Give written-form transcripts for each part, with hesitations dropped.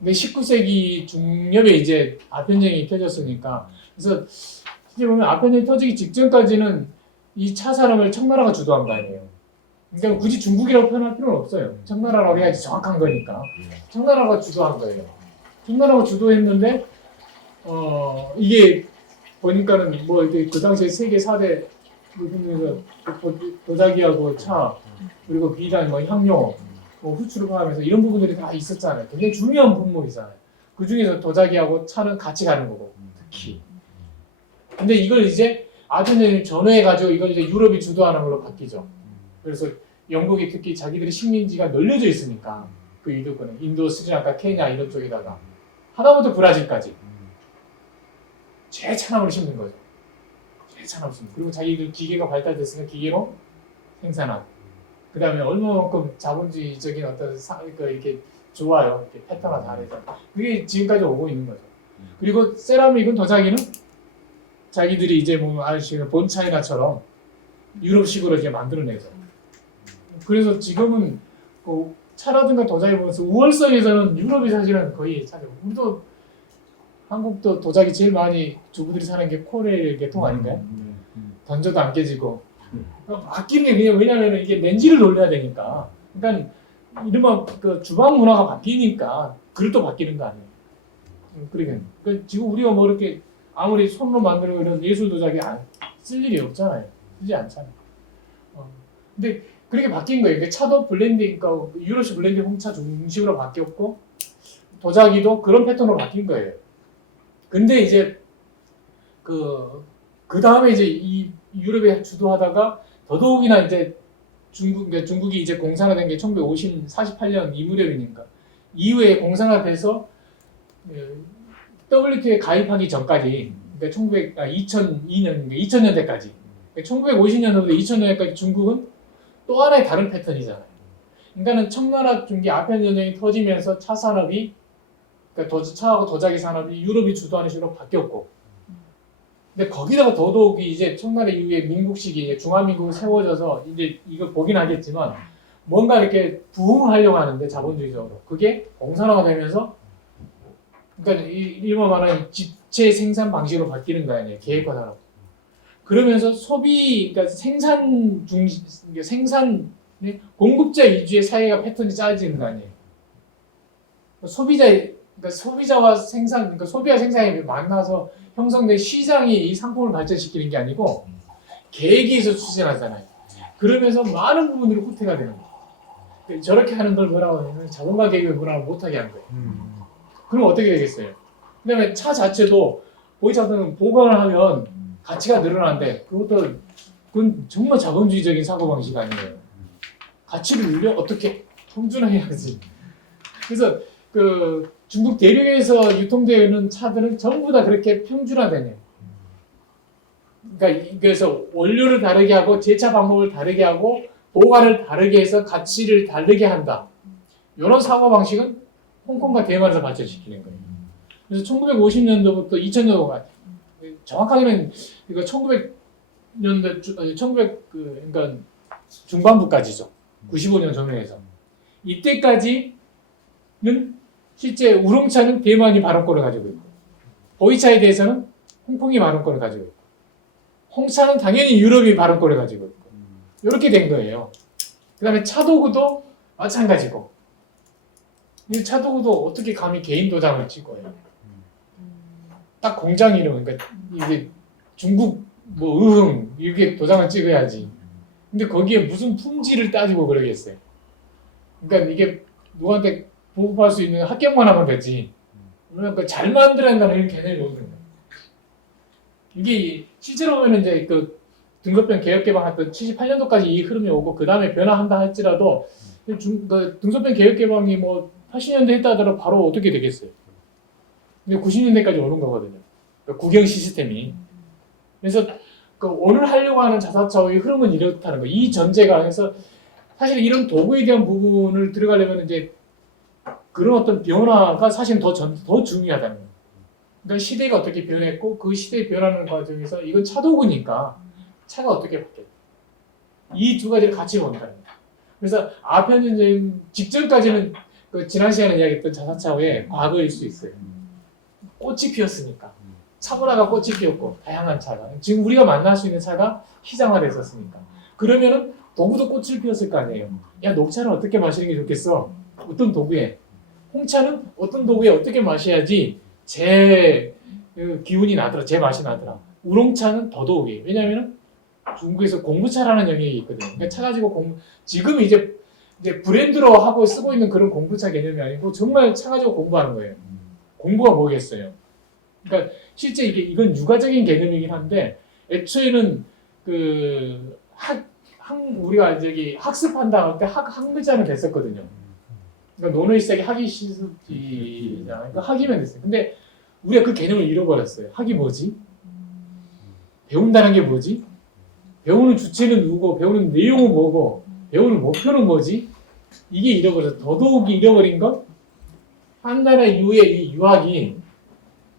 근데 19세기 중엽에 이제 아편전쟁이 펴졌으니까 그래서 실제 보면 아편전쟁이 터지기 직전까지는 이 차 산업을 청나라가 주도한 거 아니에요. 그러니까 굳이 중국이라고 표현할 필요는 없어요. 청나라라고 해야지 정확한 거니까. 청나라가 주도한 거예요. 청나라가 주도했는데 이게 보니까는 뭐 이렇게 그 당시에 세계 4대 도자기하고 차 그리고 비단, 뭐 향료, 뭐 후추를 포함해서 이런 부분들이 다 있었잖아요. 굉장히 중요한 품목이잖아요. 그 중에서 도자기하고 차는 같이 가는 거고 특히. 근데 이걸 이제 아편전쟁을 전후해가지고 이걸 이제 유럽이 주도하는 걸로 바뀌죠. 그래서 영국이 특히 자기들의 식민지가 널려져 있으니까 그 유도권에 인도, 스리랑카, 케냐 이런 쪽에다가 하다못해 브라질까지 최찬함을 심는 거죠. 최찬함을 심는. 그리고 자기들 기계가 발달됐으니까 기계로 생산하고. 그 다음에 얼마만큼 자본주의적인 어떤 이렇게 좋아요. 이렇게 패턴화 다 해서. 그게 지금까지 오고 있는 거죠. 그리고 세라믹은 도자기는 자기들이 이제 뭐 아시는 본 차이나처럼 유럽식으로 이제 만들어내죠. 그래서 지금은 그 차라든가 도자기 보면서 우월성에서는 유럽이 사실은 거의 차죠. 우리도 한국도 도자기 제일 많이 주부들이 사는 게 코레일 계통 아닌가요? 던져도 안 깨지고 바뀌는 게 그냥 왜냐면 이게 렌즈를 돌려야 되니까. 그러니까 이른바 그 주방 문화가 바뀌니까 그릇도 바뀌는 거 아니에요. 그러니까 지금 우리가 뭐 이렇게 아무리 손으로 만들고 이런 예술 도자기 쓸 일이 없잖아요. 쓰지 않잖아요. 근데 그렇게 바뀐 거예요. 차도 블렌딩, 그러니까 유럽식 블렌딩 홍차 중심으로 바뀌었고 도자기도 그런 패턴으로 바뀐 거예요. 근데 이제 그 다음에 이제 이 유럽에 주도하다가 더더욱이나 이제 중국이 이제 공산화된 게 1948년 이 무렵이니까 이후에 공산화돼서 WTO에 가입하기 전까지 그러니까 2000년대까지 1950년부터 2000년대까지 중국은 또 하나의 다른 패턴이잖아요. 그러니까는 청나라 중기 아편전쟁이 터지면서 차 산업이 그러니까 차하고 도자기 산업이 유럽이 주도하는 식으로 바뀌었고, 근데 거기다가 더더욱이 이제 청나라 이후에 민국식이 이제 중화민국이 세워져서 이제 이거 보긴 하겠지만 뭔가 이렇게 부흥하려고 하는데 자본주의적으로 그게 공산화가 되면서 그러니까 일반 말하는 집체 생산 방식으로 바뀌는 거 아니에요. 계획화 산업. 그러면서 소비, 그러니까 생산 공급자 위주의 사회가 패턴이 짜지는 거 아니에요. 그러니까 소비자와 생산, 그러니까 소비와 생산이 만나서 형성된 시장이 이 상품을 발전시키는 게 아니고 계획에서 추진하잖아요. 그러면서 많은 부분들이 후퇴가 되는 거예요. 저렇게 하는 걸 뭐라고 하냐면 자본가 계획을 뭐라고 못하게 하는 거예요. 그럼 어떻게 되겠어요? 그다음에 차 자체도 보이차는 보관을 하면 가치가 늘어나는데 그건 정말 자본주의적인 사고방식 아니에요. 가치를 늘려 어떻게 평준화해야지. 그래서 그 중국 대륙에서 유통되는 차들은 전부 다 그렇게 평준화되네요. 그러니까 그래서 원료를 다르게 하고 제차 방법을 다르게 하고 보관을 다르게 해서 가치를 다르게 한다. 이런 사고방식은 홍콩과 대만에서 발전시키는 거예요. 그래서 1950년도부터 2000년도가 정확하게는 이거 1900년대 그러니까 중반부까지죠. 95년 전후에서 이때까지는 실제 우롱차는 대만이 발언권을 가지고 있고 보이차에 대해서는 홍콩이 발언권을 가지고 있고 홍차는 당연히 유럽이 발언권을 가지고 있고 이렇게 된 거예요. 그 다음에 차도구도 마찬가지고 이 차도구도 어떻게 감히 개인 도장을 찍어요. 딱 공장 이름, 그러니까 이게 중국 뭐 의흥 이렇게 도장을 찍어야지. 근데 거기에 무슨 품질을 따지고 그러겠어요. 그러니까 이게 누구한테 보급할 수 있는 합격만 하면 되지. 그러니까 잘 만들어야 한다는 이런 개념이 오거든요. 이게 실제로 보면 이제 그 등소평 개혁 개방했던 78년도까지 이 흐름이 오고 그 다음에 변화한다 할지라도 그 등소평 개혁 개방이 뭐 80년대 했다 하더라도 바로 어떻게 되겠어요? 근데 90년대까지 오는 거거든요. 그러니까 국영 시스템이. 그래서 그 오늘 하려고 하는 자사차의 흐름은 이렇다는 거예요. 이 전제가 그래서 사실 이런 도구에 대한 부분을 들어가려면 이제 그런 어떤 변화가 사실은 더 중요하다는 거예요. 그러니까 시대가 어떻게 변했고 그 시대에 변하는 과정에서 이건 차도구니까 차가 어떻게 바뀌었다. 이 두 가지를 같이 본다는 거예요. 그래서 아편전쟁 직전까지는 그 지난 시간에 이야기했던 자사차의 과거일 수 있어요. 꽃이 피었으니까. 차문화가 꽃이 피었고 다양한 차가 지금 우리가 만날 수 있는 차가 시장화됐었으니까. 그러면은 도구도 꽃을 피웠을 거 아니에요. 야, 녹차는 어떻게 마시는 게 좋겠어? 어떤 도구에? 홍차는 어떤 도구에 어떻게 마셔야지 제 기운이 나더라, 제 맛이 나더라. 우롱차는 더더욱이. 왜냐하면 중국에서 공부차라는 영역이 있거든요. 그러니까 차 가지고 지금 이제 브랜드로 하고 쓰고 있는 그런 공부차 개념이 아니고 정말 차 가지고 공부하는 거예요. 공부가 뭐겠어요? 그러니까 실제 이건 육아적인 개념이긴 한데 애초에는 우리가 저기 학습한다 할 때 학문자는 됐었거든요. 그러니까 논의 시작이 학이 시습이잖아요. 그러니까 학이면 됐어요. 근데 우리가 그 개념을 잃어버렸어요. 학이 뭐지? 배운다는 게 뭐지? 배우는 주체는 누구고, 배우는 내용은 뭐고, 배우는 목표는 뭐지? 이게 잃어버려서 더더욱이 잃어버린 건 한 나라 이후에 이 유학이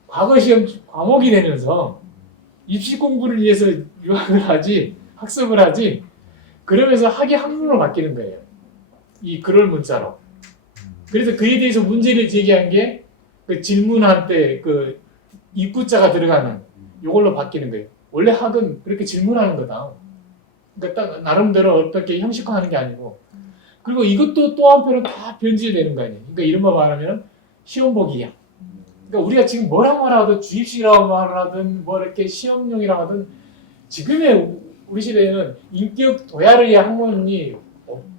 과거 시험 과목이 되면서 입시 공부를 위해서 유학을 하지, 학습을 하지, 그러면서 학이 학문으로 바뀌는 거예요. 이 글을 문자로. 그래서 그에 대해서 문제를 제기한 게 그 질문할 때 그 입구자가 들어가는 이걸로 바뀌는 거예요. 원래 학은 그렇게 질문하는 거다. 그러니까 딱 나름대로 어떻게 형식화하는 게 아니고. 그리고 이것도 또 한편으로 다 변질되는 거 아니에요. 그러니까 이런 말 말하면 시험 보기야. 그러니까 우리가 지금 뭐라고 말하든 주입식이라고 말하든 뭐 이렇게 시험용이라고 하든 지금의 우리 시대에는 인격 도야를 위한 학문이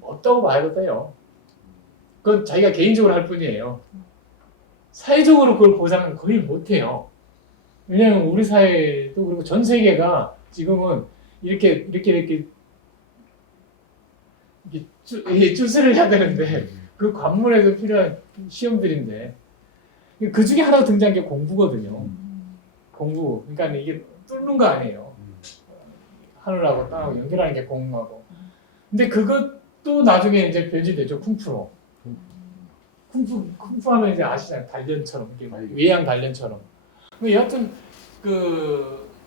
없다고 봐야 돼요. 그건 자기가 개인적으로 할 뿐이에요. 사회적으로 그걸 보장은 거의 못해요. 왜냐하면 우리 사회도 그리고 전 세계가 지금은 이렇게 추스를 해야 되는데 그 관문에서 필요한 시험들인데 그 중에 하나 등장한 게 공부거든요. 공부. 그러니까 이게 뚫는 거 아니에요. 하늘하고 땅하고 연결하는 게 공부하고. 근데 그것도 나중에 이제 변질되죠. 쿵푸로. 쿵푸 하면 이제 아시잖아요. 단련처럼. 외양 단련처럼. 여하튼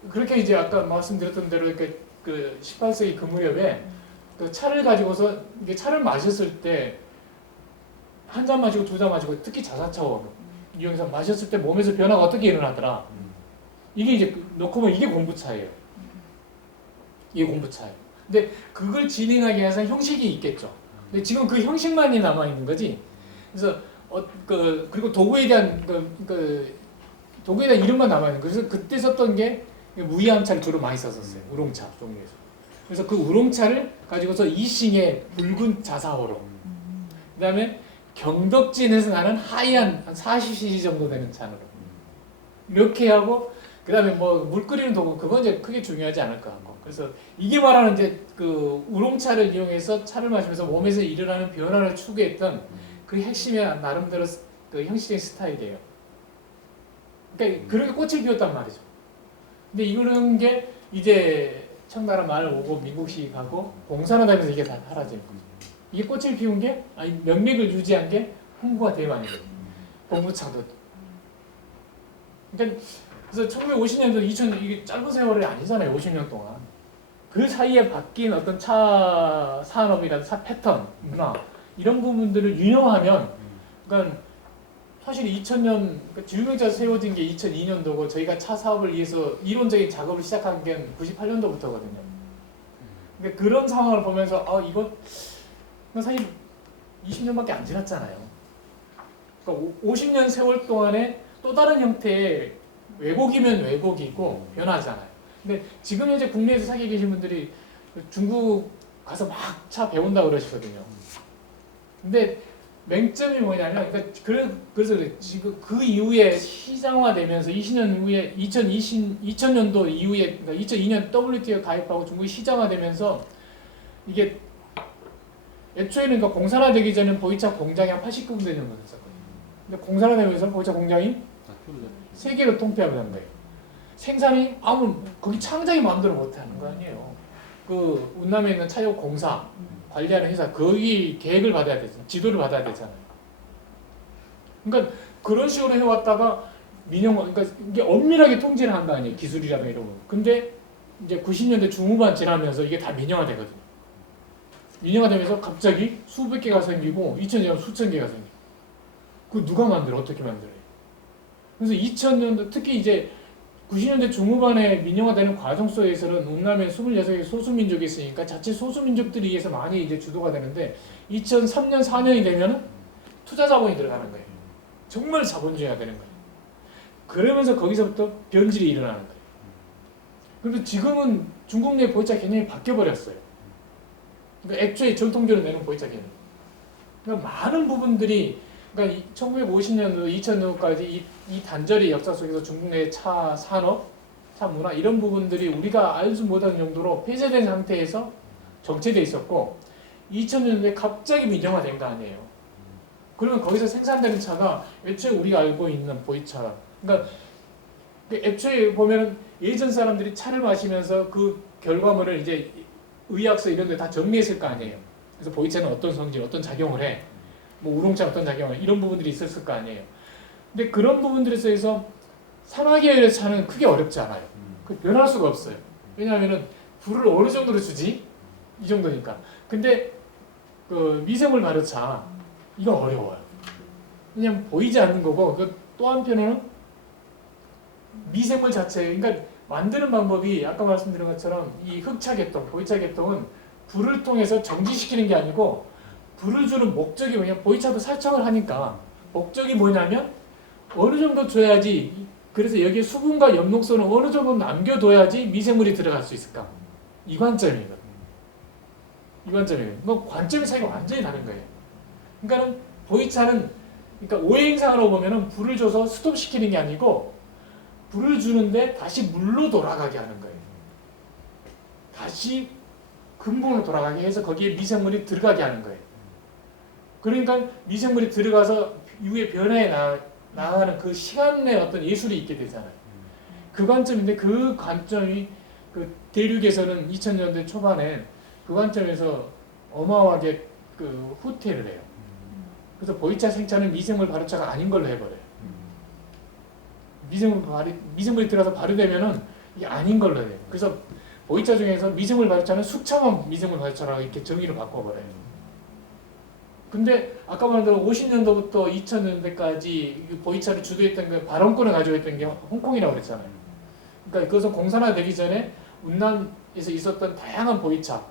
그렇게 이제 아까 말씀드렸던 대로 이렇게 그 18세기 그 무렵에 그 차를 가지고서 이게 차를 마셨을 때 한 잔 마시고 두 잔 마시고 특히 자사차로 이용해서 마셨을 때 몸에서 변화가 어떻게 일어나더라. 이게 이제 놓고 보면 이게 공부차예요. 이게 공부차예요. 근데 그걸 진행하기 위해서 형식이 있겠죠. 근데 지금 그 형식만이 남아 있는 거지. 그래서 그리고 도구에 대한 도구에 대한 이름만 남아 있는 거예요. 그래서 그때 썼던 게 무이암차를 주로 많이 썼었어요. 우롱차 종류에서. 그래서 그 우롱차를 가지고서 이싱의 붉은 자사호로. 그다음에 경덕진에서 나는 하얀 한 40cc 정도 되는 잔으로. 이렇게 하고 그다음에 뭐 물 끓이는 도구 그건 이제 크게 중요하지 않을 것 같고. 그래서 이게 말하는 이제 그 우롱차를 이용해서 차를 마시면서 몸에서 일어나는 변화를 추구했던 그 핵심의 나름대로 그 형식적인 스타일이에요. 그러니까 그렇게 꽃을 피웠단 말이죠. 근데 이런 게 이제 청나라 말 오고 미국식 가고 공산화 되면서 이게 다 사라진 거죠. 이게 꽃을 피운 게 아니 명맥을 유지한 게 홍보가 되게 많이 돼요. 공부차도. 그러니까 그래서 1950년도 2000 이게 짧은 세월이 아니잖아요. 50년 동안. 그 사이에 바뀐 어떤 차 산업이라든지 차 패턴, 문화 이런 부분들을 유념하면 그러니까 사실 2000년 그러니까 지유명자 세워진 게 2002년도고 저희가 차 사업을 위해서 이론적인 작업을 시작한 게 98년도부터거든요. 근데 그런 상황을 보면서 이거 사실 20년밖에 안 지났잖아요. 그러니까 50년 세월 동안에 또 다른 형태의 왜곡이면 왜곡이고 변하잖아요. 근데 지금 현재 국내에서 사귀 계신 분들이 중국 가서 막 차 배운다 그러시거든요. 근데 맹점이 뭐냐면 그래서 지금 그 이후에 시장화되면서 20년 이후에 2000년도 이후에 그러니까 2002년 WTO에 가입하고 중국이 시장화되면서 이게 애초에는 그러니까 공산화되기 전에 보이차 공장이 한 89군데 정도 됐었거든요. 근데 공산화되면서 보이차 공장이 세계로 통폐합을 한 거예요. 생산이 거기 창작이 마음대로 못하는 거 아니에요. 그 운남에 있는 차역 공사 관리하는 회사 거기 계획을 받아야 되잖아요. 지도를 받아야 되잖아요. 그러니까 그런 식으로 해왔다가 그러니까 이게 엄밀하게 통제를 한 거 아니에요. 기술이라든가 이런 거. 근데 이제 90년대 중후반 지나면서 이게 다 민영화되거든요. 민영화되면서 갑자기 수백 개가 생기고 2000년에 수천 개가 생기고 그 누가 만들어? 어떻게 만들어요? 그래서 2000년도 특히 이제 90년대 중후반에 민영화되는 과정 속에서는 운남에 26개 소수민족이 있으니까 자체 소수민족들에 의해서 많이 이제 주도가 되는데 2003년 4년이 되면 투자 자본이 들어가는 거예요. 정말 자본주의가 되는 거예요. 그러면서 거기서부터 변질이 일어나는 거예요. 그런데 지금은 중국 내 보이차 개념이 바뀌어버렸어요. 그러니까 애초에 전통적으로 내는 보이차 개념. 그러니까 많은 부분들이 그러니까 1950년도, 2000년도까지 이 단절의 역사 속에서 중국 내 차 산업, 차 문화 이런 부분들이 우리가 알지 못하는 정도로 폐쇄된 상태에서 정체돼 있었고 2000년도에 갑자기 민영화된 거 아니에요. 그러면 거기서 생산되는 차가 애초에 우리가 알고 있는 보이차. 그러니까 애초에 보면 예전 사람들이 차를 마시면서 그 결과물을 이제 의학서 이런 데 다 정리했을 거 아니에요. 그래서 보이차는 어떤 성질, 어떤 작용을 해. 뭐 우롱차 어떤 작용을 해. 이런 부분들이 있었을 거 아니에요. 근데 그런 부분들에 있어서 산화계열의 차는 크게 어렵지 않아요. 그 변할 수가 없어요. 왜냐하면 불을 어느 정도로 주지? 이 정도니까. 근데 그 미생물 발효차 이건 어려워요. 왜냐면 보이지 않는 거고 또 한편으로는 미생물 자체, 그러니까 만드는 방법이 아까 말씀드린 것처럼 이 흑차 계통, 보이차 계통은 불을 통해서 정지시키는 게 아니고 불을 주는 목적이 뭐냐, 보이차도 살청을 하니까 목적이 뭐냐면 어느 정도 줘야지, 그래서 여기에 수분과 엽록소는 어느 정도 남겨둬야지 미생물이 들어갈 수 있을까? 이 관점이거든요. 이 관점이에요. 뭐 관점의 차이가 완전히 다른 거예요. 그러니까는 보이차는 그러니까 오행상으로 보면은 불을 줘서 스톱시키는 게 아니고 불을 주는데 다시 물로 돌아가게 하는 거예요. 다시 근본으로 돌아가게 해서 거기에 미생물이 들어가게 하는 거예요. 그러니까 미생물이 들어가서 이후에 변화에 나가는 그 시간의 어떤 예술이 있게 되잖아요. 그 관점인데 그 관점이 그 대륙에서는 2000년대 초반에 그 관점에서 어마어마하게 그 후퇴를 해요. 그래서 보이차 생차는 미생물 발효차가 아닌 걸로 해버려요. 미생물이 들어가서 발효되면은 이게 아닌 걸로 해요. 그래서 보이차 중에서 미생물 발효차는 숙차만 미생물 발효차라고 이렇게 정의를 바꿔버려요. 근데 아까 말한 대로 50년도부터 2000년대까지 보이차를 주도했던 그 발언권을 가지고 있던 게 홍콩이라고 그랬잖아요. 그러니까 그것은 공산화되기 전에 운남에서 있었던 다양한 보이차,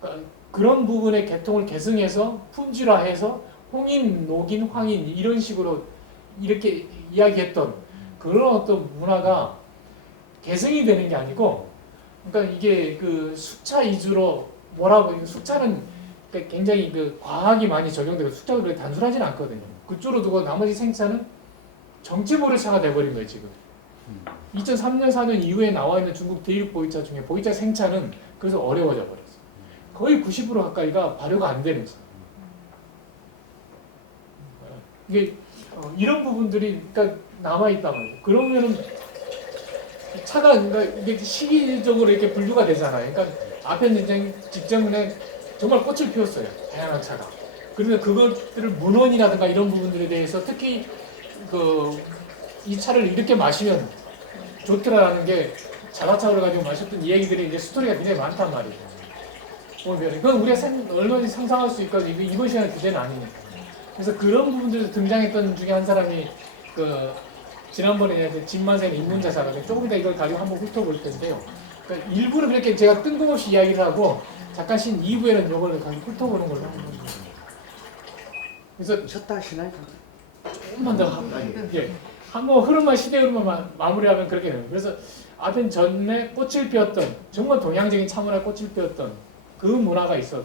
그러니까 그런 부분의 계통을 계승해서 품질화해서 홍인, 녹인, 황인 이런 식으로 이렇게 이야기했던 그런 어떤 문화가 계승이 되는 게 아니고, 그러니까 이게 그 숙차 위주로 뭐라고, 숙차는 굉장히 그 과학이 많이 적용되고 숙차가 그렇게 단순하지는 않거든요. 그쪽으로 두고 나머지 생차는 정체모를 차가 돼버린 거예요 지금. 2003년 4년 이후에 나와 있는 중국 대륙 보이차 중에 보이차 생차는 그래서 어려워져 버렸어요. 거의 90% 가까이가 발효가 안 되는 거예요. 이게 이런 부분들이 그러니까 남아 있단 말이에요. 그러면은 차가 그러니까 이게 시기적으로 이렇게 분류가 되잖아요. 그러니까 아편 전쟁 직전에 정말 꽃을 피웠어요. 다양한 차가. 그런데 그것들을 문헌이라든가 이런 부분들에 대해서 특히 이 차를 이렇게 마시면 좋더라는 게 자가차를 가지고 마셨던 이야기들이 이제 스토리가 굉장히 많단 말이에요. 그건 우리가 얼마든지 상상할 수 있거든요. 이번 시간의 주제는 아니니까. 그래서 그런 부분들에서 등장했던 중에 한 사람이 지난번에 진만세는 입문자사거든요. 조금 이따 이걸 가지고 한번 훑어볼 텐데요. 그러니까 일부러 그렇게 제가 뜬금없이 이야기를 하고 잠깐 쉰 2부에는 이걸 가지고 훑어보는 걸로 하는 거죠. 그래서 쳤다 하시나요? 조금만 더 한번 흐름만 시대 흐름만 마무리하면 그렇게 돼요. 그래서 아편 전에 꽃을 피웠던 정말 동양적인 차문화 꽃을 피웠던 그 문화가 있어.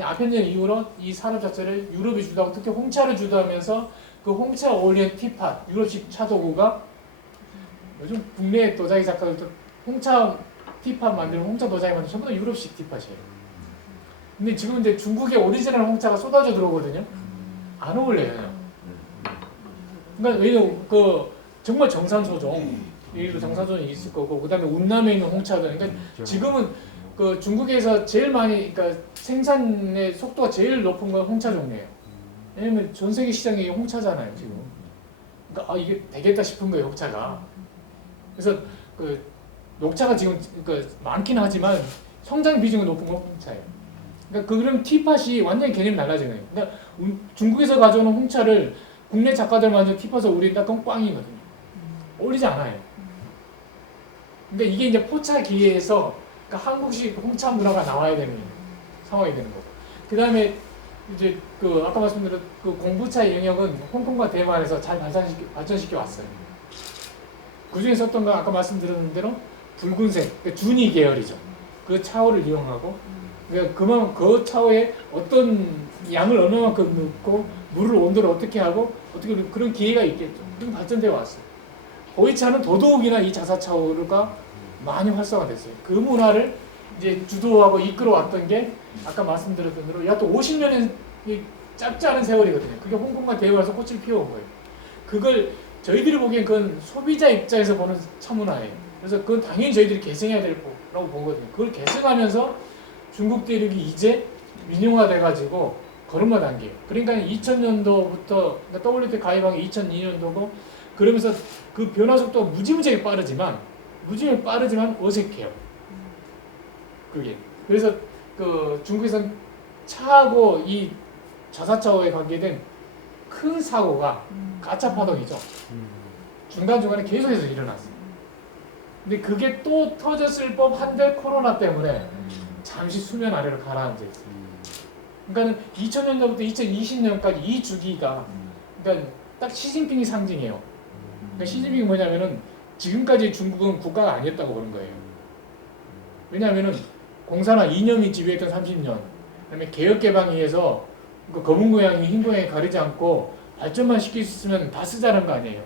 아편전 이후로 이 산업 자체를 유럽이 주도하고 특히 홍차를 주도하면서 그 홍차 어울리는 티팟, 유럽식 차 도구가 요즘 국내 도자기 작가들도 홍차 티팟 만들고 홍차 도자기 만들고 전부 다 유럽식 티팟이에요. 근데 지금 이제 중국의 오리지널 홍차가 쏟아져 들어오거든요. 안 어울려요. 그러니까 왜냐면 정말 정산소종, 여기도 정산소종이 있을 거고, 그다음에 운남에 있는 홍차들. 그러니까 지금은 중국에서 제일 많이, 그러니까 생산의 속도가 제일 높은 건 홍차 종류예요. 왜냐면 전 세계 시장이 홍차잖아요 지금. 그러니까 이게 되겠다 싶은 거예요 홍차가. 그래서 녹차가 지금 많긴 하지만 성장 비중이 높은 건 홍차예요. 그러니까 그럼 티팟이 완전히 개념이 달라진 거예요. 그러니까 중국에서 가져오는 홍차를 국내 작가들 먼저 티팟에 올린다 그건 꽝이거든요. 올리지 않아요. 그러니까 이게 이제 포차 기회에서 그러니까 한국식 홍차 문화가 나와야 되는 상황이 되는 거고. 그 다음에 이제 그 아까 말씀드린 그 공부차의 영역은 홍콩과 대만에서 잘 발전시켜 왔어요. 그 중에 썼던 거 아까 말씀드린 대로 붉은색, 그러니까 준이 계열이죠. 그 차오를 이용하고, 그러니까 그 차오에 어떤 양을 어느 만큼 넣고 물을 온도를 어떻게 하고 어떻게 그런 기회가 있겠죠. 좀 발전되어 왔어요. 보이차는 더더욱이나 이 자사차오가 많이 활성화됐어요. 그 문화를 이제 주도하고 이끌어왔던 게 아까 말씀드렸던 대로 약 50년의 짧지 않은 세월이거든요. 그게 홍콩과 대만에서 꽃을 피워온 거예요. 그걸 저희들이 보기엔 그건 소비자 입장에서 보는 차문화예요. 그래서 그건 당연히 저희들이 계승해야 될 거라고 보거든요. 그걸 계승하면서 중국 대륙이 이제 민영화돼가지고 걸음마 단계예요. 그러니까 2000년도부터 그러니까 WTO 가입한 게 2002년도고 그러면서 그 변화 속도가 무지무지하게 빠르지만 어색해요. 그게. 그래서 그 중국에서는 차하고 이 자사차와의 관계된 큰 사고가 가짜 파동이죠. 중간중간에 계속해서 일어났어요. 근데 그게 또 터졌을 법한데 코로나 때문에 잠시 수면 아래로 가라앉아 있어요. 그러니까 2000년도부터 2020년까지 이 주기가 그러니까 딱 시진핑이 상징이에요. 그러니까 시진핑이 뭐냐면은 지금까지 중국은 국가가 아니었다고 보는 거예요. 왜냐하면은 공산화 이념이 지배했던 30년, 그다음에 개혁 개방에 의해서 그 검은 고양이, 흰 고양이 가리지 않고 발전만 시킬 수 있으면 다 쓰자는 거 아니에요.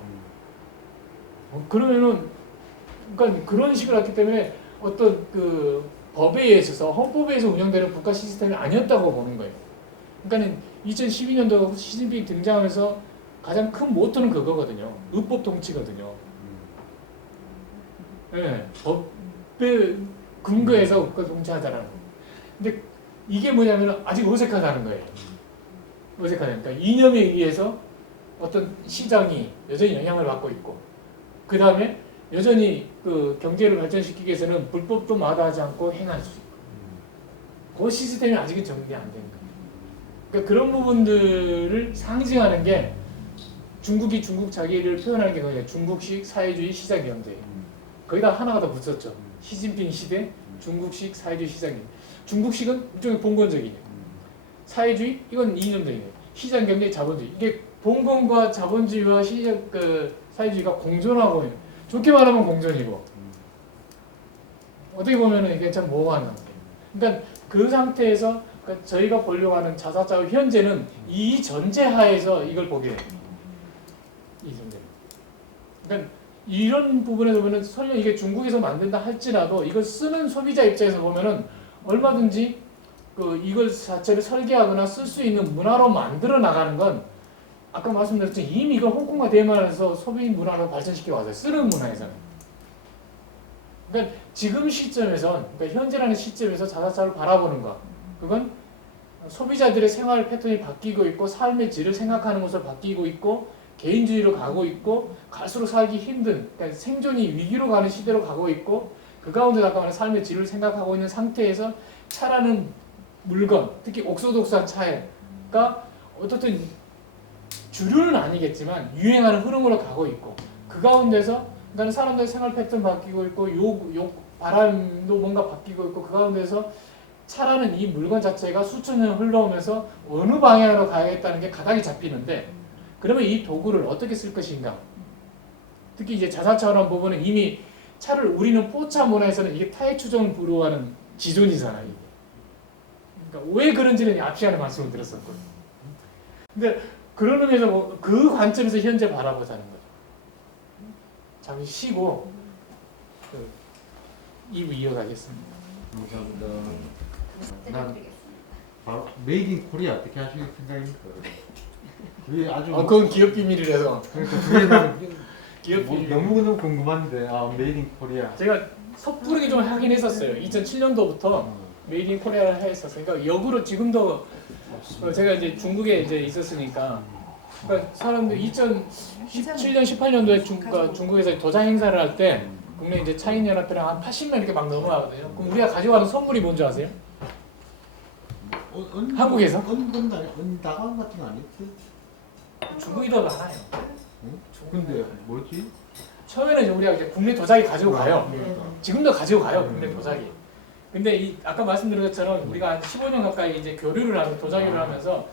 그러면은 그러니까 그런 식으로 했기 때문에 어떤 그 법에 의해서 헌법에 의해서 운영되는 국가 시스템이 아니었다고 보는 거예요. 그러니까 2012년도 시진핑이 등장하면서 가장 큰 모토는 그거거든요. 율법 통치거든요. 네, 법에 근거해서 국가 통치하자라는 거. 근데 이게 뭐냐면 아직 어색하다는 거예요. 어색하다니까. 그러니까 이념에 의해서 어떤 시장이 여전히 영향을 받고 있고, 그 다음에 여전히 그 경제를 발전시키기 위해서는 불법도 마다하지 않고 행할 수 있고, 그 시스템이 아직은 정리 안 된 거예요. 그러니까 그런 부분들을 상징하는 게 중국이 중국 자기를 표현하는 게 뭐냐, 중국식 사회주의 시장 경제예요. 거기다 하나가 더 붙었죠. 시진핑 시대 중국식 사회주의 시장이에요. 중국식은 일종의 봉건적이에요. 사회주의 이건 이념적이에요. 시장 경제 자본주의 이게 봉건과 자본주의와 시장 그 사회주의가 공존하고 있는. 좋게 말하면 공존이고 어떻게 보면은 이게 참 모호한 상태예요. 그러니까 그 상태에서 그러니까 저희가 보려고 하는 자사자의 현재는 이 전제하에서 이걸 보게 돼요. 이 전제. 그러니까 이런 부분에서 보면 설령 이게 중국에서 만든다 할지라도 이걸 쓰는 소비자 입장에서 보면은 얼마든지 그 이걸 자체를 설계하거나 쓸 수 있는 문화로 만들어 나가는 건 아까 말씀드렸지만 이미 이거 홍콩과 대만에서 소비 문화로 발전시켜 왔어요. 쓰는 문화에서는. 그러니까 지금 시점에선 그러니까 현재라는 시점에서 자사차를 바라보는 것 그건 소비자들의 생활 패턴이 바뀌고 있고 삶의 질을 생각하는 것을 바뀌고 있고 개인주의로 가고 있고 갈수록 살기 힘든 그러니까 생존이 위기로 가는 시대로 가고 있고 그 가운데 아까 말한 삶의 질을 생각하고 있는 상태에서 차라는 물건 특히 옥소독소한 차가 어떻든 주류는 아니겠지만 유행하는 흐름으로 가고 있고 그 가운데서 그러니까 사람들의 생활 패턴 바뀌고 있고 바람도 뭔가 바뀌고 있고 그 가운데서 차라는 이 물건 자체가 수천 년 흘러오면서 어느 방향으로 가야겠다는 게 가닥이 잡히는데 그러면 이 도구를 어떻게 쓸 것인가 특히 이제 자사차라는 부분은 이미 차를 우리는 포차 문화에서는 이게 타의 추종을 부르하는 지존이잖아요. 그러니까 왜 그런지는 앞 시간에 말씀을 드렸었거든요. 근데 그런 의미에서 그 관점에서 현재 바라보자는 거죠. 잠시 쉬고 2부 이어가겠습니다. 감사합니다. 난 바로 메이드 인 코리아 어떻게 하실 생각입니까? 그게 아주 그건 기업 비밀이라서. 그러니까 그게 난 기업 비밀. 너무 궁금한데 메이드 인 코리아. 제가 섣부르게 좀 하긴 했었어요. 2007년도부터 메이드 인 코리아를 했었어요. 그러니까 역으로 지금도 제가 이제 중국에 이제 있었으니까 그러니까 사람들 2017년 18년도에 중국에서 도장 행사를 할 때 국내 이제 차인 연합회랑 한 80명 이렇게 막 넘어가거든요. 그럼 우리가 가져가는 선물이 뭔지 아세요? 한국에서? 언다간 같은 거 아니었지? 중국이 더 많아요. 응? 중국이 근데 더 많아요. 뭐지? 처음에는 이제 우리가 이제 국내 도자기 가지고 가요. 그러니까. 지금도 가지고 가요, 국내 도자기. 근데 아까 말씀드린 것처럼 우리가 한 15년 가까이 이제 교류를 하면서 도자기를 하면서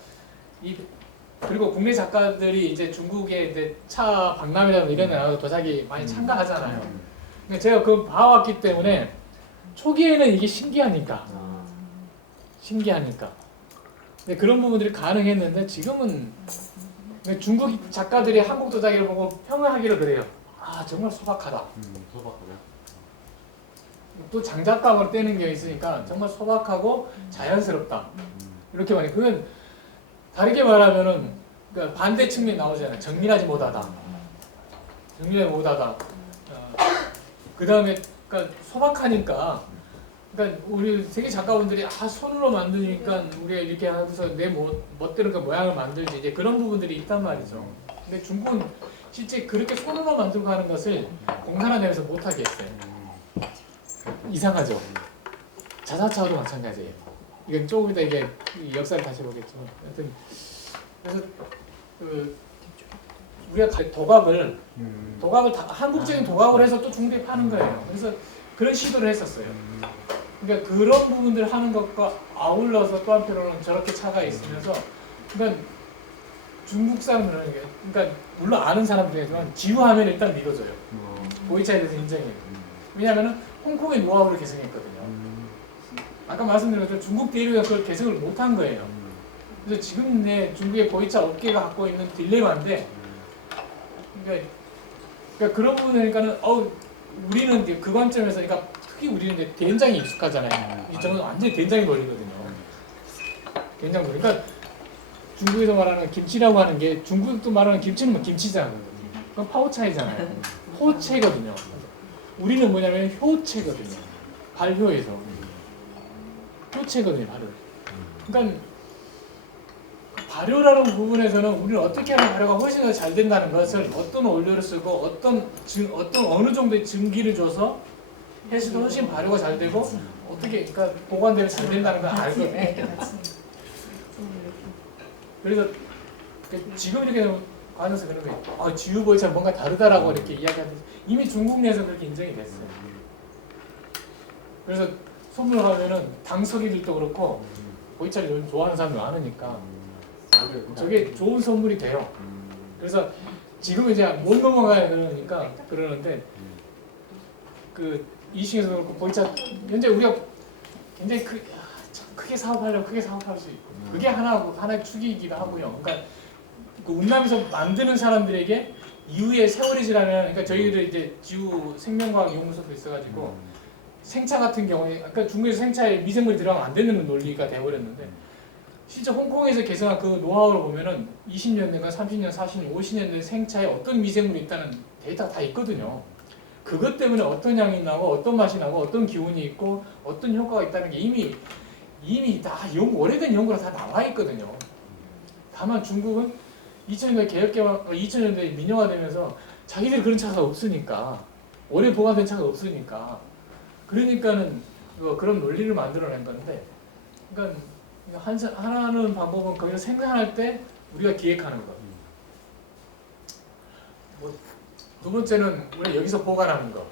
그리고 국내 작가들이 이제 중국의 이제 차 박람회라든가 이런 데 나가서 도자기 많이 참가하잖아요. 근데 제가 그걸 봐왔기 때문에 초기에는 이게 신기하니까. 근데 그런 부분들이 가능했는데 지금은 중국 작가들이 한국 도자기를 보고 평을하기를 그래요. 아 정말 소박하다. 소박하다. 또 장작감으로 떼는 게 있으니까 정말 소박하고 자연스럽다. 이렇게 말해. 그건 다르게 말하면은 그러니까 반대 측면이 나오잖아요. 정밀하지 못하다. 정밀하지 못하다. 그 다음에 그러니까 소박하니까. 그러니까 우리 세계 작가분들이 손으로 만드니까 우리가 이렇게 하면서 내 멋대로 그 모양을 만들지 이제 그런 부분들이 있단 말이죠. 근데 중국은 실제 그렇게 손으로 만들고 하는 것을 공산화되면서 못하게 했어요. 이상하죠. 자사차도 마찬가지예요. 이건 조금 이따 이게 역사를 다시 보겠지만, 하여튼 그래서 우리가 도각을 한국적인 도각을 해서 또 중국에 파는 거예요. 그래서 그런 시도를 했었어요. 그러니까 그런 부분들을 하는 것과 아울러서 또 한편으로는 저렇게 차가 있으면서, 그러니까 중국 사람들은 그러니까 물론 아는 사람들이지만 지우하면 일단 믿어져요. 보이차에 대해서 인정해요. 왜냐하면은 홍콩의 노하우를 개성했거든요. 아까 말씀드린 것처럼 중국 대륙에서 그걸 개성을 못한 거예요. 그래서 지금 중국의 보이차 업계가 갖고 있는 딜레마인데, 그러니까 그런 부분이니까는 우리는 이제 그 관점에서 그러니까 특히 우리는 이제 된장이 익숙하잖아요. 저는 완전히 된장이 걸리거든요. 된장 걸리. 그러니까 중국에서 말하는 김치라고 하는 게 중국도 말하는 김치는 뭐 김치잖아요. 그건 파오차이잖아요. 호체거든요. 우리는 뭐냐면 효체거든요. 발효에서 효체거든요. 발효. 그러니까 발효라는 부분에서는 우리는 어떻게 하면 발효가 훨씬 더 잘 된다는 것을 어떤 원료를 쓰고 어떤 어느 정도의 증기를 줘서 해서 훨씬 발효가 잘 되고 어떻게 그러니까 보관되면 잘 된다는 걸 알거든요. 그래서 지금 이렇게 관해서 그런 거예요. 지우보이차 뭔가 다르다라고 이렇게 이야기하는데 이미 중국 내에서 그렇게 인정이 됐어요. 그래서 선물 가면은 당석이들도 그렇고 보이차를 요즘 좋아하는 사람이 많으니까 저게 좋은 선물이 돼요. 그래서 지금 이제 못 넘어가야 그러는데 이 시에서 그렇고 보이차 현재 우리가 굉장히 크게 사업하려면 크게 사업할 수 있고 그게 하나의 축이기도 하고요. 그러니까 그 운남에서 만드는 사람들에게 이후에 세월이 지나면 그러니까 저희들 이제 지우 생명과학 연구소도 있어가지고 생차 같은 경우에 아까 중국에서 생차에 미생물이 들어가면 안 되는 논리가 돼버렸는데 실제 홍콩에서 개성한 그 노하우를 보면은 20년대가 30년, 40년, 50년대 생차에 어떤 미생물이 있다는 데이터가 다 있거든요. 그것 때문에 어떤 향이 나고 어떤 맛이 나고 어떤 기운이 있고 어떤 효과가 있다는 게 이미 다 오래된 연구로 다 나와 있거든요. 다만 중국은 2000년대 개혁개방, 2000년대 민영화되면서 자기들 그런 차가 없으니까 오래 보관된 차가 없으니까 그러니까는 그런 논리를 만들어낸 건데, 그러니까 하나는 방법은 거기서 생산할 때 우리가 기획하는 거. 두 번째는 우리 여기서 보관하는 거.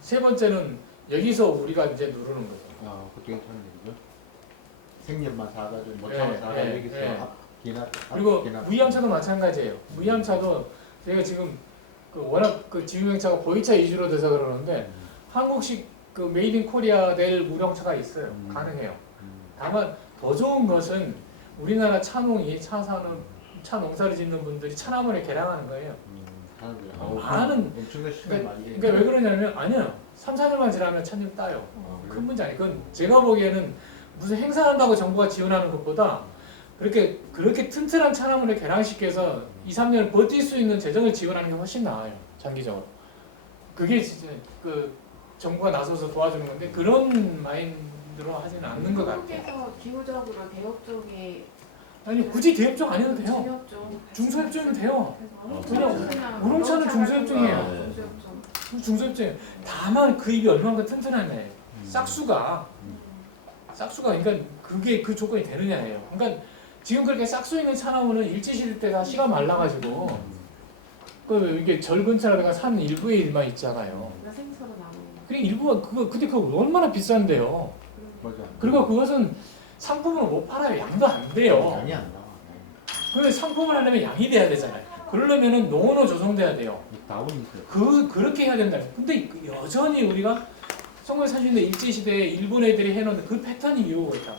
세 번째는 여기서 우리가 이제 누르는 거죠. 그것도 괜찮은 얘기죠. 생년만 사가지고 모차만 사가지고 여기서 그리고 무이암차도 마찬가지예요. 무이암차도 저희가 지금 워낙 지유명차가 보이차 위주로 돼서 그러는데 한국식 메이드 인 코리아 될 무령차가 있어요. 가능해요. 다만 더 좋은 것은 우리나라 차 농사를 짓는 분들이 차나무를 개량하는 거예요. 많은 그러니까 왜 그러냐면 아니요. 3, 4년만 지나면 차님 따요. 큰 문제 아니에요. 그건 제가 보기에는 무슨 행사한다고 정부가 지원하는 것보다 그렇게 튼튼한 차나무를 개량시켜서 2, 3년을 버틸 수 있는 재정을 지원하는 게 훨씬 나아요. 장기적으로. 그게 진짜 정부가 나서서 도와주는 건데 그런 마인드로 하지는 않는 것 같아요. 한국에서 기후적으로 대역 쪽에 아니 굳이 대협종 아니어도 돼요. 중소협종이면 돼요. 그냥 우롱차는 중소협종이에요. 중소협종이에요. 다만 그 입이 얼마나 튼튼하냐. 싹수가 그러니까 그게 그 조건이 되느냐예요. 그러니까 지금 그렇게 싹수 있는 차 나오는 일제시대 때 다 시가 말라가지고 그 이게 절 근처라든가 산 일부에 일만 있잖아요. 나 생서로 나오는 그래 일부가 그거 근데 그거 얼마나 비싼데요. 맞아. 그리고 그것은 상품으로 못 팔아요. 양도 안 돼요. 양이 안 나와. 그 상품을 하려면 양이 돼야 되잖아요. 그러려면은 농어로 조성돼야 돼요. 다운이 있어요. 그렇게 해야 된다. 근데 여전히 우리가 1940년대 일제시대에 일본 애들이 해놓은 그 패턴이 이어오고 있다.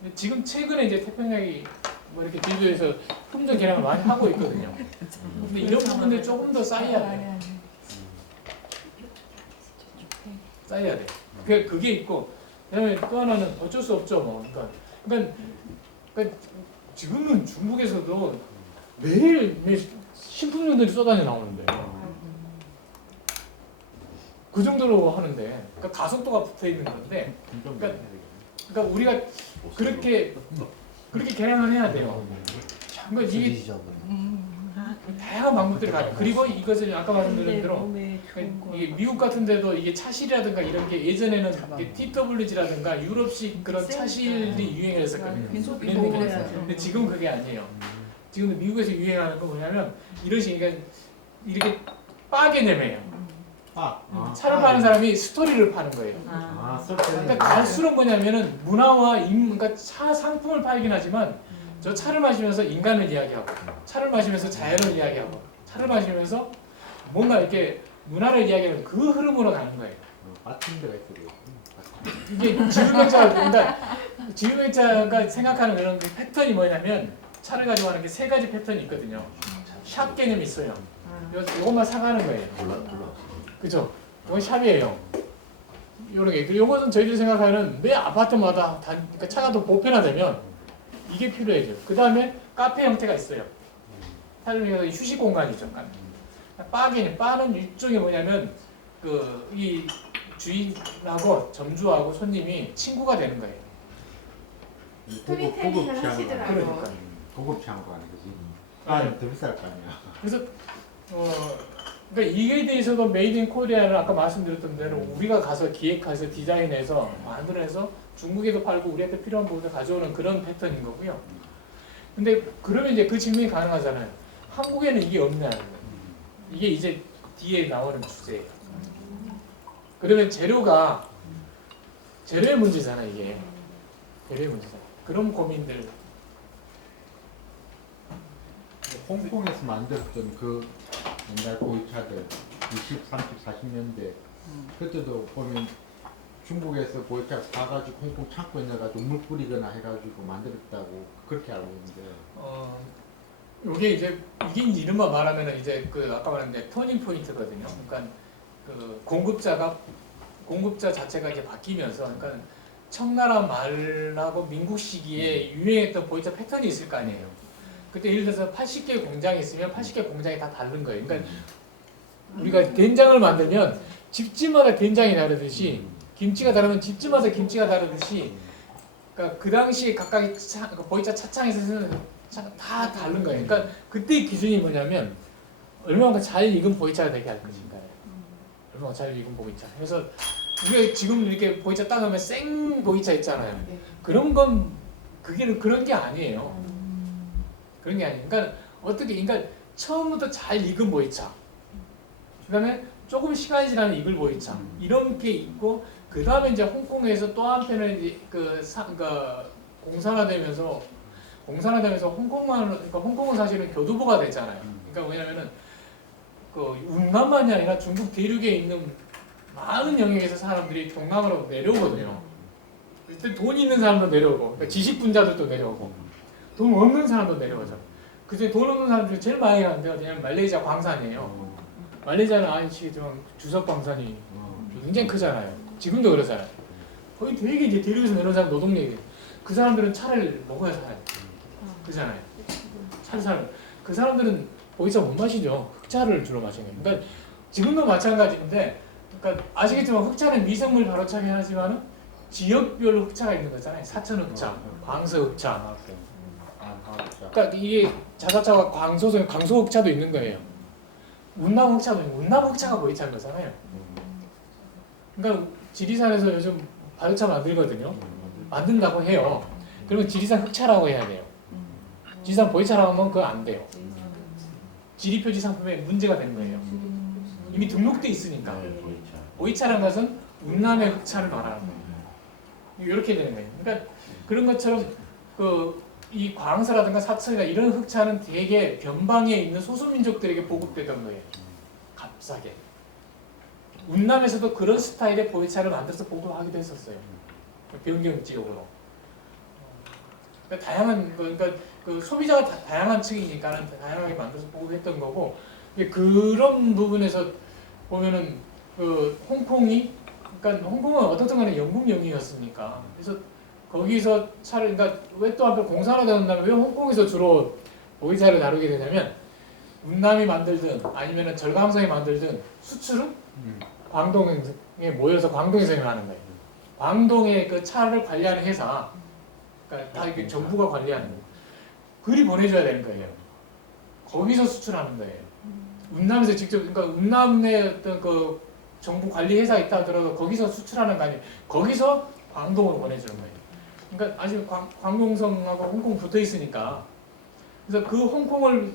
근데 지금 최근에 이제 태평양이 뭐 이렇게 제주에서 품종 개량을 많이 하고 있거든요. 근데 이런 부분들이 조금 더 쌓여야 돼. 쌓여야 돼. 그게 있고, 그다음에 또 하나는 어쩔 수 없죠. 뭐. 그러니까 지금은 중국에서도 매일 신품종들이 쏟아져 나오는데 그 정도로 하는데 그러니까 가속도가 붙어 있는 건데 그러니까 우리가 그렇게 개량을 해야 돼요. 그러니까 이게 다양한 방법들이 가요. 그리고 이것을 아까 말씀드린 대로 이게 미국 같은 데도 이게 차실이라든가 이런 게 예전에는 이게 TWG라든가 유럽식 그런 차실이 유행했었거든요. 근데 지금 그게 아니에요. 지금 미국에서 유행하는 건 뭐냐면 이런 식이니까 이렇게 빠게 내매요. 차를 파는 사람이 스토리를 파는 거예요. 그러니까 갈수록 뭐냐면은 문화와 그러니까 차 상품을 팔긴 하지만 저 차를 마시면서 인간을 이야기하고 차를 마시면서 자연을 이야기하고 차를 마시면서 뭔가 이렇게 문화를 이야기하는 그 흐름으로 가는 거예요. 맞춘 데가 있어요. 이게 지유명차가 생각하는 그런 그 패턴이 뭐냐면 차를 가지고 하는 게 세 가지 패턴이 있거든요. 샵 개념이 있어요. 요것만 사가는 거예요. 몰라. 그죠? 이건 샵이에요. 요런 게. 그리고 요것은 저희들이 생각하는 매 아파트마다 그러니까 차가 더 보편화되면 이게 필요해져요. 그 다음에 카페 형태가 있어요. 타일링에서 휴식 공간이죠. 바는 일종의 뭐냐면 이 주인하고 점주하고 손님이 친구가 되는 거예요. 스토리텔링을 하시더라고요. 그러니까. 고급 창고 아니 그지? 더 비쌀 거 아니야. 그래서 그러니까 이에 대해서도 메이드 인 코리아를 아까 말씀드렸던 대로 우리가 가서 기획해서 디자인해서 만들어서 중국에도 팔고 우리한테 필요한 부분을 가져오는 그런 패턴인 거고요. 근데 그러면 이제 그 질문이 가능하잖아요. 한국에는 이게 없냐는 거예요. 이게 이제 뒤에 나오는 주제예요. 그러면 재료의 문제잖아 이게. 재료의 문제잖아. 그런 고민들. 홍콩에서 만들었던 그 옛날 보이차들 20, 30, 40년대 그때도 보면 중국에서 보이차 사가지고 홍콩 창고에 넣어가지고 물 뿌리거나 해가지고 만들었다고 그렇게 알고 있는데 이게 이제 이른바 말하면은 이제 아까 말한 터닝 포인트거든요. 그러니까 그 공급자 자체가 이제 바뀌면서 그러니까 청나라 말하고 민국 시기에 유행했던 보이차 패턴이 있을 거 아니에요. 그때 예를 들어서 80개 공장이 있으면 80개 공장이 다 다른 거예요. 그러니까 우리가 된장을 만들면 집집마다 된장이 다르듯이 김치가 다르면 집집마다 김치가 다르듯이 그러니까 그 당시에 각각의 보이차 차창에서 쓰는 다 다른 거예요. 그러니까 그때의 기준이 뭐냐면 얼마나 잘 익은 보이차가 되게 할 것인가요. 얼마나 잘 익은 보이차. 그래서 우리가 지금 이렇게 보이차 따가면 생 보이차 있잖아요. 그런 건 그런 게 아니에요. 그런 게 아니에요. 그러니까 그러니까 처음부터 잘 익은 보이차. 그다음에 조금 시간이 지나면 익을 보이차. 이런 게 있고 그 다음에 이제 홍콩에서 또 한편은 이제 공산화되면서 홍콩은 사실은 교두보가 됐잖아요. 그러니까 뭐냐면은 운남만이 아니라 중국 대륙에 있는 많은 영역에서 사람들이 동남으로 내려오거든요. 그때 돈 있는 사람도 내려오고, 그러니까 지식 분자들도 내려오고. 돈 없는 사람도 내려오죠. 그중에 돈 없는 사람 중에 제일 많이 가는 데가 그냥 말레이시아 광산이에요. 말레이시아는 아시겠지만 주석 광산이 굉장히 크잖아요. 지금도 그러잖아요. 거의 되게 이제 대륙에서 내려온 사람 노동력이에요. 그 사람들은 차를 먹어야 살아요. 그잖아요. 차를 살아요. 그 사람들은 보이차 못 마시죠. 흑차를 주로 마시는 거예요. 그러니까 지금도 마찬가지인데, 그러니까 아시겠지만 흑차는 미생물 발효차긴 하지만은 지역별로 흑차가 있는 거잖아요. 사천 흑차, 광서 흑차. 그러니까 이게 자사차가 광소 흑차도 있는 거예요. 운남 흑차도 있고, 운남 흑차가 보이차인 거잖아요. 그러니까 지리산에서 요즘 발효차 만들거든요. 만든다고 해요. 그러면 지리산 흑차라고 해야 돼요. 지리산 보이차라고 하면 그거 안 돼요. 지리표지 상품에 문제가 되는 거예요. 이미 등록돼 있으니까. 보이차라는 것은 운남의 흑차를 말하는 거예요. 이렇게 되는 거예요. 그러니까 그런 것처럼 이 광서라든가 사천이나 이런 흑차는 대개 변방에 있는 소수민족들에게 보급되던 거예요. 값싸게. 운남에서도 그런 스타일의 보이차를 만들어서 보급하기도 했었어요. 변경 지역으로. 그러니까 다양한 그러니까 그 소비자가 다양한 층이니까는 다양하게 만들어서 보급했던 거고 그런 부분에서 보면은 그 홍콩이 그러니까 홍콩은 어떻든 간에 영국령이었으니까 그래서 거기서 차를 그러니까 왜 또 한편 공산화가 된다면 왜 홍콩에서 주로 보이차를 다루게 되냐면 운남이 만들든 아니면은 절감성이 만들든 수출은 광동에 모여서 광동에서 하는 거예요. 광동의 그 차를 관리하는 회사, 그러니까 다 이게 정부가 관리하는 거예요. 그리 보내줘야 되는 거예요. 거기서 수출하는 거예요. 운남에서 직접 그러니까 운남의 어떤 그 정부 관리 회사 있다 하더라도 거기서 수출하는 거 아니에요. 거기서 광동으로 보내주는 거예요. 그러니까 아직 광동성하고 홍콩 붙어 있으니까 그래서 그 홍콩을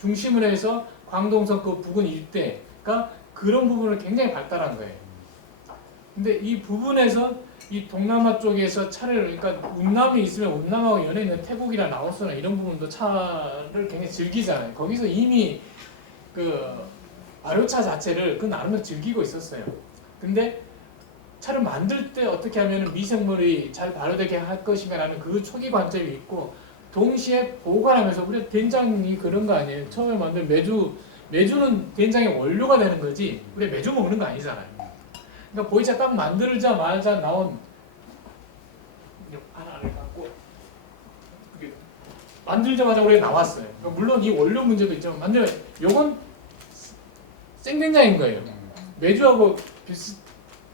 중심으로 해서 광동성 그 부근 일대가 그런 부분을 굉장히 발달한 거예요. 근데 이 부분에서 이 동남아 쪽에서 차를 그러니까 운남이 있으면 운남하고 연해 있는 태국이나 라오스나 이런 부분도 차를 굉장히 즐기잖아요. 거기서 이미 그 발효차 자체를 그 나름대로 즐기고 있었어요. 근데 차를 만들 때 어떻게 하면 미생물이 잘 발효되게 할 것인가라는 그 초기 관점이 있고 동시에 보관하면서 우리 된장이 그런 거 아니에요. 처음에 만든 매주는 된장의 원료가 되는 거지 우리 매주 먹는 거 아니잖아요. 그러니까 보이차 딱 만들자마자 나온 하나를 갖고 만들자마자 우리가 나왔어요. 그러니까 물론 이 원료 문제도 있지만 요건 생된장인 거예요. 매주하고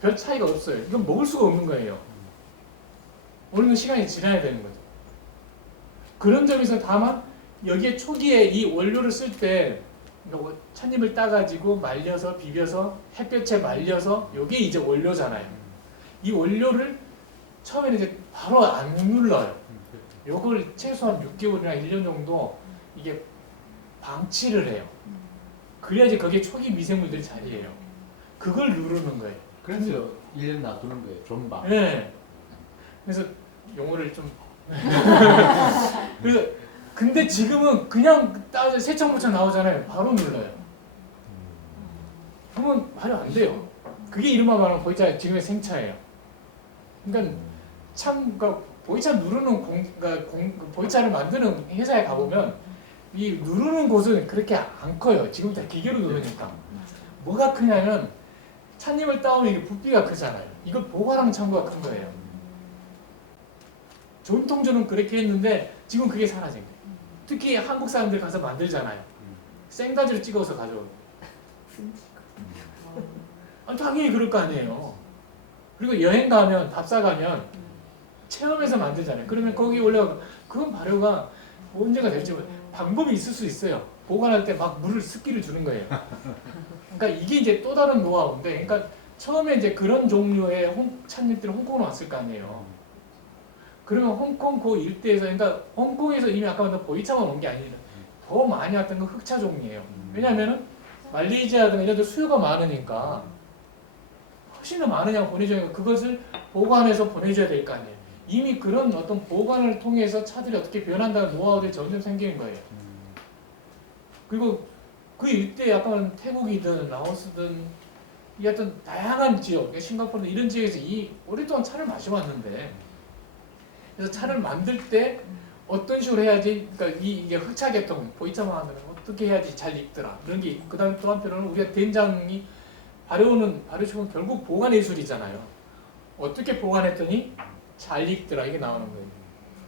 별 차이가 없어요. 이건 먹을 수가 없는 거예요. 어느 정도 시간이 지나야 되는 거죠. 그런 점에서 다만 여기에 초기에 이 원료를 쓸 때 찻잎을 따가지고 말려서 비벼서 햇볕에 말려서 이게 이제 원료잖아요. 이 원료를 처음에는 이제 바로 안 눌러요. 요걸 최소한 6개월이나 1년 정도 이게 방치를 해요. 그래야지 거기에 초기 미생물들이 자리해요. 그걸 누르는 거예요. 그래서 1년 놔두는 거예요. 존박. 네. 그래서 용어를 좀 그래서 근데 지금은 그냥 따져 세척물차 나오잖아요. 바로 눌러요. 그러면 발효 안 돼요. 그게 이른바 말하는 보이차 지금의 생차예요. 그러니까 참 그러니까 보이차 누르는 보이차를 만드는 회사에 가보면 이 누르는 곳은 그렇게 안 커요. 지금 다 기계로 누르니까. 뭐가 크냐면 찻잎을 따오면 이게 부피가 크잖아요. 이걸 보관하는 창고가 큰 거예요. 전통적으로는 그렇게 했는데 지금 그게 사라진 거예요. 특히 한국 사람들 가서 만들잖아요. 생다지를 찍어서 가져오고. 당연히 그럴 거 아니에요. 그리고 여행 가면 밥사 가면 체험해서 만들잖아요. 그러면 거기 올라가 그건 발효가 언제가 될지 방법이 있을 수 있어요. 보관할 때 막 물을 습기를 주는 거예요. 그러니까 이게 이제 또 다른 노하우인데, 그러니까 처음에 이제 그런 종류의 찻잎들이 홍콩으로 왔을 거 아니에요. 그러면 홍콩 그 일대에서, 그러니까 홍콩에서 이미 아까 말한 보이차만 온 게 아니라 더 많이 왔던 건 흑차 종이에요. 왜냐하면은 말레이시아등 이런 데 수요가 많으니까 훨씬 더 많으냐고 보내줘야 되니까 그것을 보관해서 보내줘야 될 거 아니에요. 이미 그런 어떤 보관을 통해서 차들이 어떻게 변한다는 노하우들이 점점 생기는 거예요. 그리고 그 일대 약간 태국이든 라오스든 이 어떤 다양한 지역, 싱가포르 이런 지역에서 이 오랫동안 차를 마셔왔는데, 그래서 차를 만들 때 어떤 식으로 해야지, 그러니까 이게 흑차 계통, 보이차만 하면 어떻게 해야지 잘 익더라. 그런 게 있고, 그다음에 또 한편으로는 우리가 된장이 발효식은 결국 보관 예술이잖아요. 어떻게 보관했더니 잘 익더라, 이게 나오는 거예요.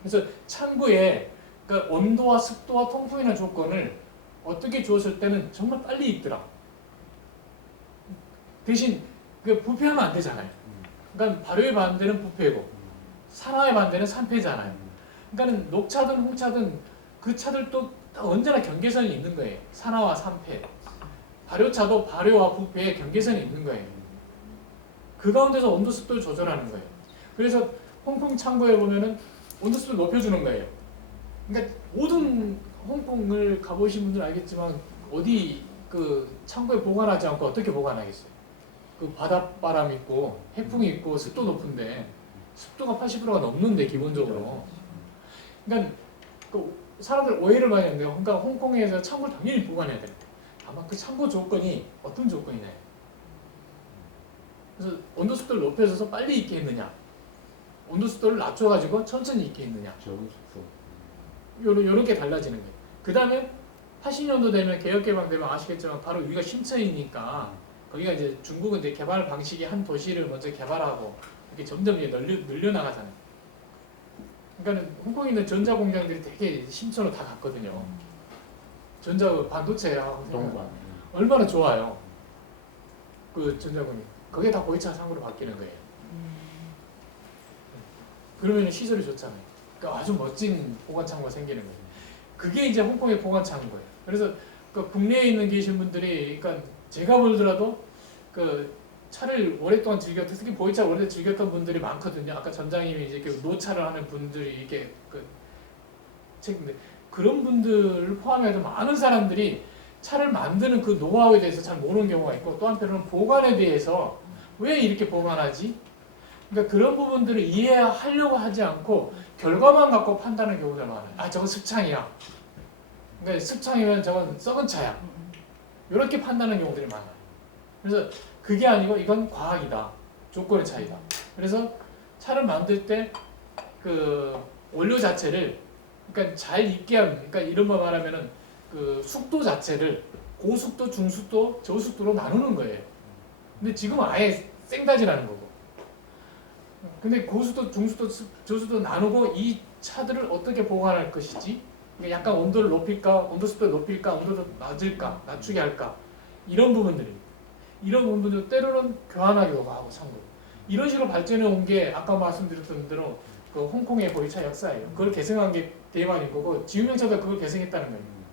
그래서 창고에 그러니까 온도와 습도와 통풍이라는 조건을 어떻게 주었을 때는 정말 빨리 익더라. 대신 그 부패하면 안 되잖아요. 그러니까 발효의 반대는 부패고 산화의 반대는 산패잖아요. 그러니까 녹차든 홍차든 그 차들도 언제나 경계선이 있는 거예요. 산화와 산패. 발효차도 발효와 부패의 경계선이 있는 거예요. 그 가운데서 온도 습도를 조절하는 거예요. 그래서 홍콩 창고에 보면은 온도수를 높여주는 거예요. 그러니까 모든 홍콩을 가보신 분들은 알겠지만 어디 그 창고에 보관하지 않고 어떻게 보관하겠어요? 그 바닷바람 있고 해풍이 있고 습도 높은데 습도가 80%가 넘는데 기본적으로. 그러니까 그 사람들 오해를 많이 하는데요. 그러니까 홍콩에서 창고를 당연히 보관해야 돼요. 다만 그 창고 조건이 어떤 조건이나요? 그래서 온도 습도를 높여줘서 빨리 익게 했느냐, 온도 습도를 낮춰가지고 천천히 익게 했느냐, 적응 속도. 요런 게 달라지는 거예요. 그 다음에 80년도 되면 개혁 개방되면 아시겠지만 바로 여기가 심천이니까 거기가 이제 중국은 이제 개발 방식이 한 도시를 먼저 개발하고 이렇게 점점 이제 늘려나가잖아요. 그러니까 홍콩에 있는 전자 공장들이 되게 심천으로 다 갔거든요. 전자 반도체야 동반. 얼마나 좋아요. 그 전자공이 그게 다 고위차 상으로 바뀌는 거예요. 그러면 시설이 좋잖아요. 그러니까 아주 멋진 보관 창고가 생기는 거예요. 그게 이제 홍콩의 보관 창고예요. 그래서 그 국내에 있는 계신 분들이, 그러니까 제가 보더라도 그 차를 오랫동안 즐겼던, 특히 보이차 오래 즐겼던 분들이 많거든요. 아까 전장님이 이제 그 노차를 하는 분들이 이렇게 그 책인데 그런 분들을 포함해도 많은 사람들이 차를 만드는 그 노하우에 대해서 잘 모르는 경우가 있고, 또 한편으로는 보관에 대해서 왜 이렇게 보관하지? 그러니까 그런 부분들을 이해하려고 하지 않고 결과만 갖고 판단하는 경우가 많아요. 아, 저건 습창이야. 그러니까 습창이면 저건 썩은 차야. 이렇게 판단하는 경우들이 많아요. 그래서 그게 아니고 이건 과학이다. 조건의 차이다. 그래서 차를 만들 때 그 원료 자체를, 그러니까 잘 익게 하면, 그러니까 이런 말 말하면은 그 숙도 자체를 고숙도, 중숙도, 저숙도로 나누는 거예요. 근데 지금 아예 생다지라는 거고. 근데 고숙도, 중숙도, 저숙도 나누고 이 차들을 어떻게 보관할 것이지? 그러니까 약간 온도를 높일까, 온도 습도를 높일까, 온도를 낮을까, 낮추게 할까, 이런 부분들입니다. 이런 부분들 때로는 교환하기도 하고 참고로 이런 식으로 발전해 온 게 아까 말씀드렸던 대로 그 홍콩의 보이차 역사예요. 그걸 계승한 게 대만인 거고 지우명차도 그걸 계승했다는 거예요.